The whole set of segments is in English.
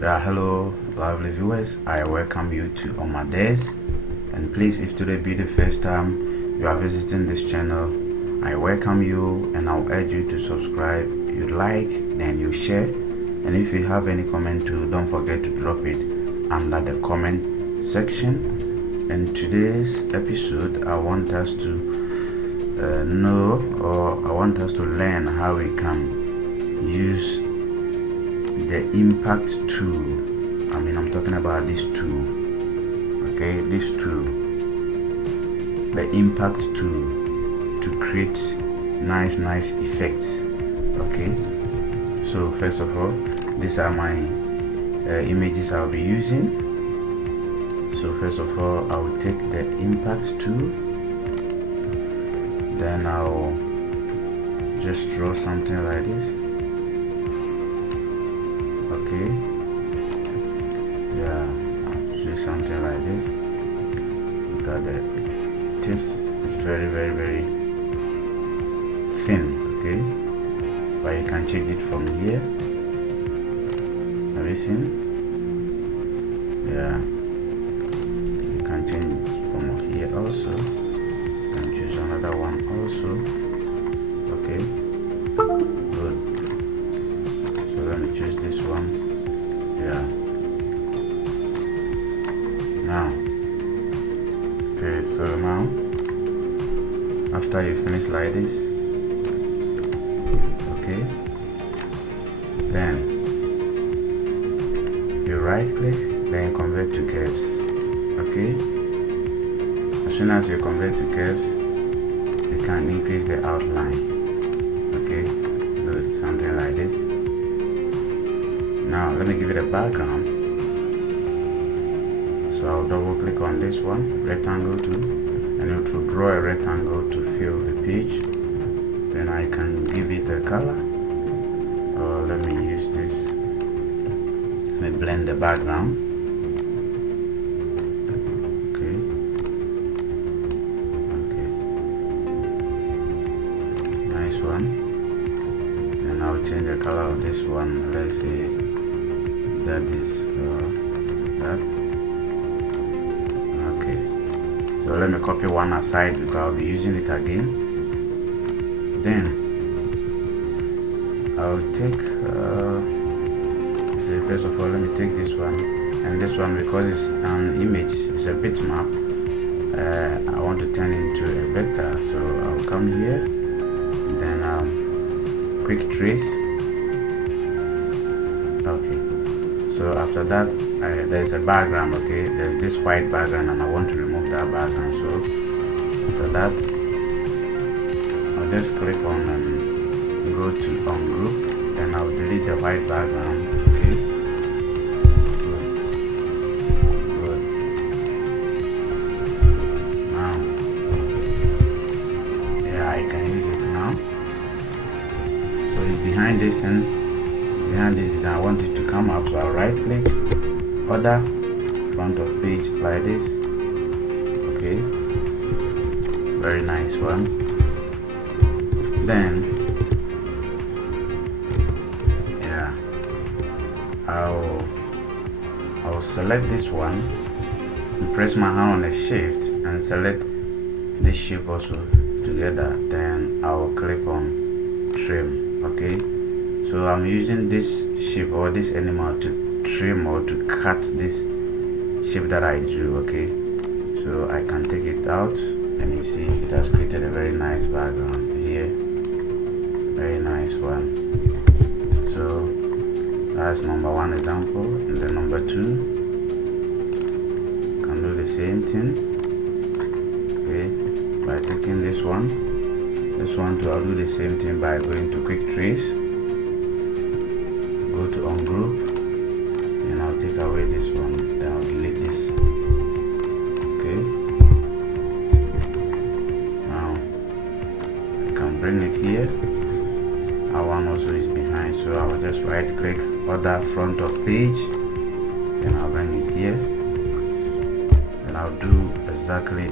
Hello, lovely viewers. I welcome you to Omades. And please, if today be the first time you are visiting this channel, I welcome you and I'll urge you to subscribe. You like, then you share. And if you have any comment too, don't forget to drop it under the comment section. In today's episode, I want us to I want us to learn how we can use the impact tool. I'm talking about this tool. Okay, this tool, the impact tool, to create nice effects. Okay, so first of all, these are my images I'll be using. So first of all, I will take the impact tool, then I'll just draw something like this. Okay, I'll do something like this. Look at the tips, it's very thin. Okay, but you can change it from here. Have you seen? You can change from here also. You can choose another one also. Okay, good. So let me choose this one. Now, okay, so now after you finish like this, okay, then you right click, then you convert to curves. Okay, as soon as you convert to curves, you can increase the outline. Okay, good, something like this. Now let me give it a background. So I'll double click on this one, rectangle tool, and it will draw a rectangle to fill the page. Then I can give it a color, or let me use this. Let me blend the background. Okay, nice one. And I'll change the color of this one. Let's say that is that. So let me copy one aside because I'll be using it again. Then I'll take first of all, let me take this one, and this one, because it's an image, it's a bitmap, I want to turn it into a vector. So I'll come here, then quick trace. Okay, so after that, there's a background. Okay, there's this white background and I want to remove that background. So after that, I'll just click on go to ungroup, then I'll delete the white background. Okay, good. Now I can use it now. So it's behind this thing. I want it to come up, so I'll right click, order, front of page like this. Okay, very nice one. Then I'll select this one and press my hand on the shift and select this shape also together. Then I'll click on trim. Okay, so I'm using this shape or this animal to trim or to cut this shape that I drew. Okay, so I can take it out, and you see it has created a very nice background here. Very nice one. So that's number one example. And then number two, can do the same thing. Okay, by taking this one too, I'll do the same thing by going to quick trace, go to ungroup, and I'll take away this one, then I'll delete this. Okay, now I can bring it here. Our one also is behind, so I will just right click, order front of page, then I'll bring it here, and I'll do exactly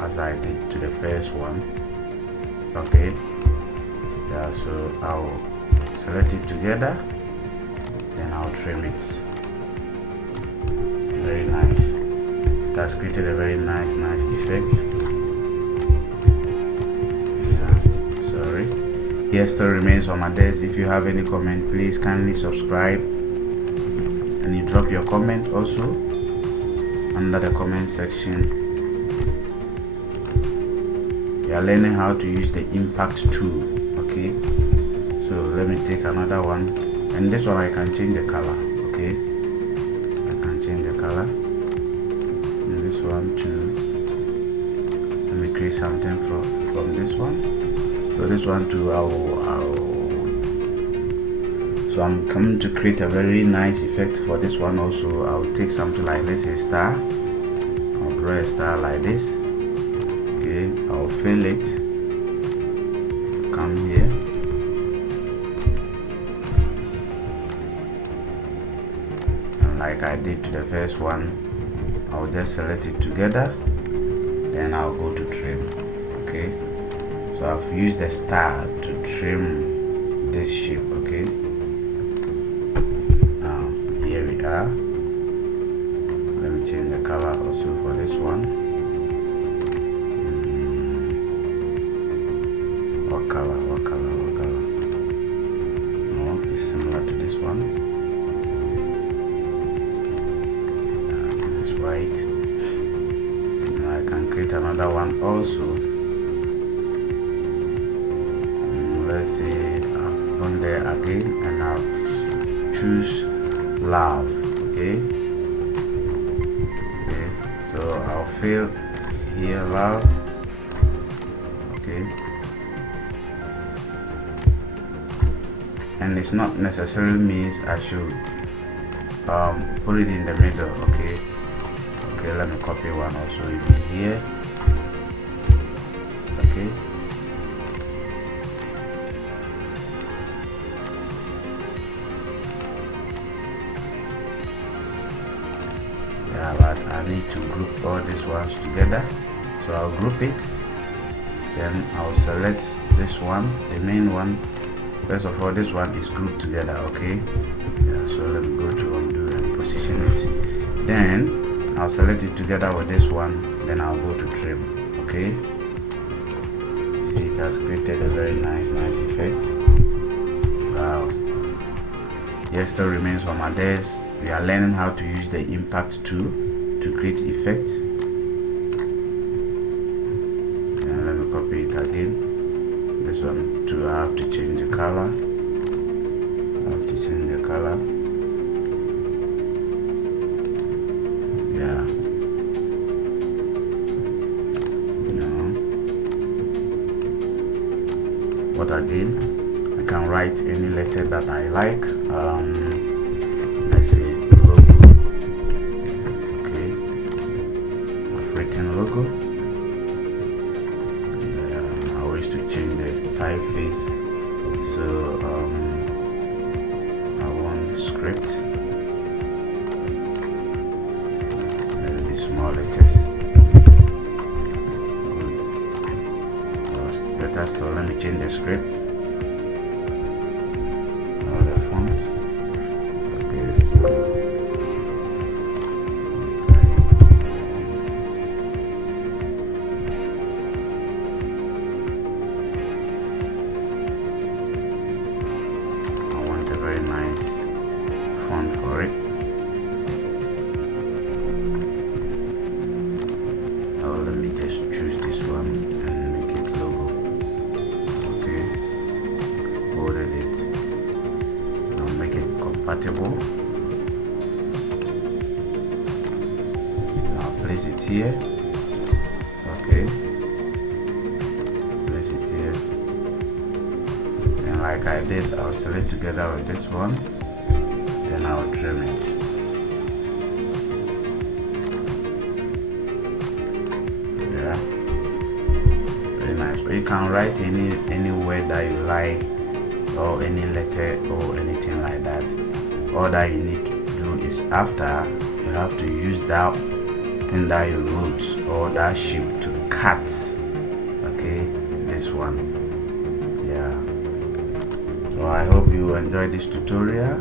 as I did to the first one. Okay, so I'll select it together, then I'll trim it. Very nice. It has created a very nice effect. Sorry. Here still remains Omades. If you have any comment, please kindly subscribe, and you drop your comment also under the comment section. We are learning how to use the impact tool. Okay, so let me take another one, and this one I can change the color. Okay, I can change the color, and this one too. Let me create something from this one. So this one too, so I'm coming to create a very nice effect for this one also. I'll take something like this, a star. I'll draw a star like this. Okay, I'll fill it. Come here. And like I did to the first one, I'll just select it together. Then I'll go to trim. Okay, so I've used the star to trim this shape. Okay, now here we are. Let me change the color also for this one. What color? No, it's similar to this one. This is white. Now I can create another one also. Let's see, I've gone there again, and I'll choose love. Okay, so I'll fill here love. Okay, and it's not necessarily means I should put it in the middle. Okay, let me copy one also in here. Okay, yeah, but I need to group all these ones together, so I'll group it. Then I'll select this one, the main one. First of all, this one is grouped together. Okay, yeah, so let me go to undo and position it. Then I'll select it together with this one. Then I'll go to trim. Okay, see, it has created a very nice effect. Wow. Here still remains Omades. We are learning how to use the impact tool to create effects. And let me copy it again. This one too, I have to change the color. Yeah. What again? I can write any letter that I like. Let's see, logo. Okay, I've written logo. I wish to change the typeface, so I want script. Maybe small letters. Good. Better still, let me change the script. The font. Okay, so I want a very nice font for it. Oh, let me just choose this one and make it logo. Okay, ordered it. I'll make it compatible. I'll place it here. Okay, place it here. And like I did, I'll select together with this one. Then I'll trim it. Yeah, very nice. But you can write any word that you like, or any letter or anything like that. All that you need to do is, after, you have to use that thing that you wrote or that shape to cut. Okay, this one. Yeah, so I hope you enjoyed this tutorial.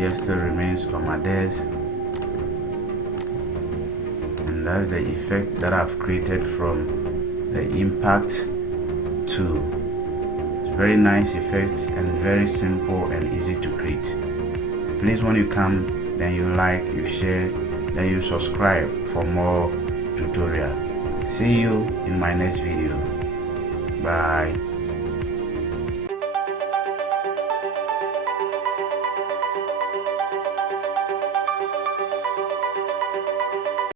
here still remains Omades, and that's the effect that I've created from the impact tool. It's very nice effect and very simple and easy to create. Please, when you come, then you like, you share, then you subscribe for more tutorial. See you in my next video. Bye.